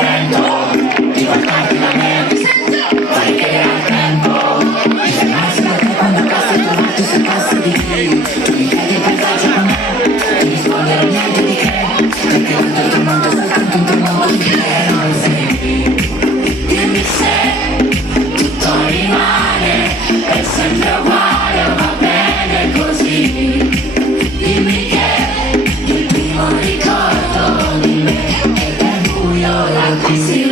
sento di guardarti da me, fai chiedere al tempo di fermarsi da te quando basta e trovarti sul passo di te. Tu mi chiedi il paesaggio con me, ti risponderò niente di che, perché oltre il tuo mondo soltanto un tuo mondo di te non sei. Dimmi se tutto rimane, è sempre uguale o va bene così. Dimmi che il primo ricordo di me è buio la così.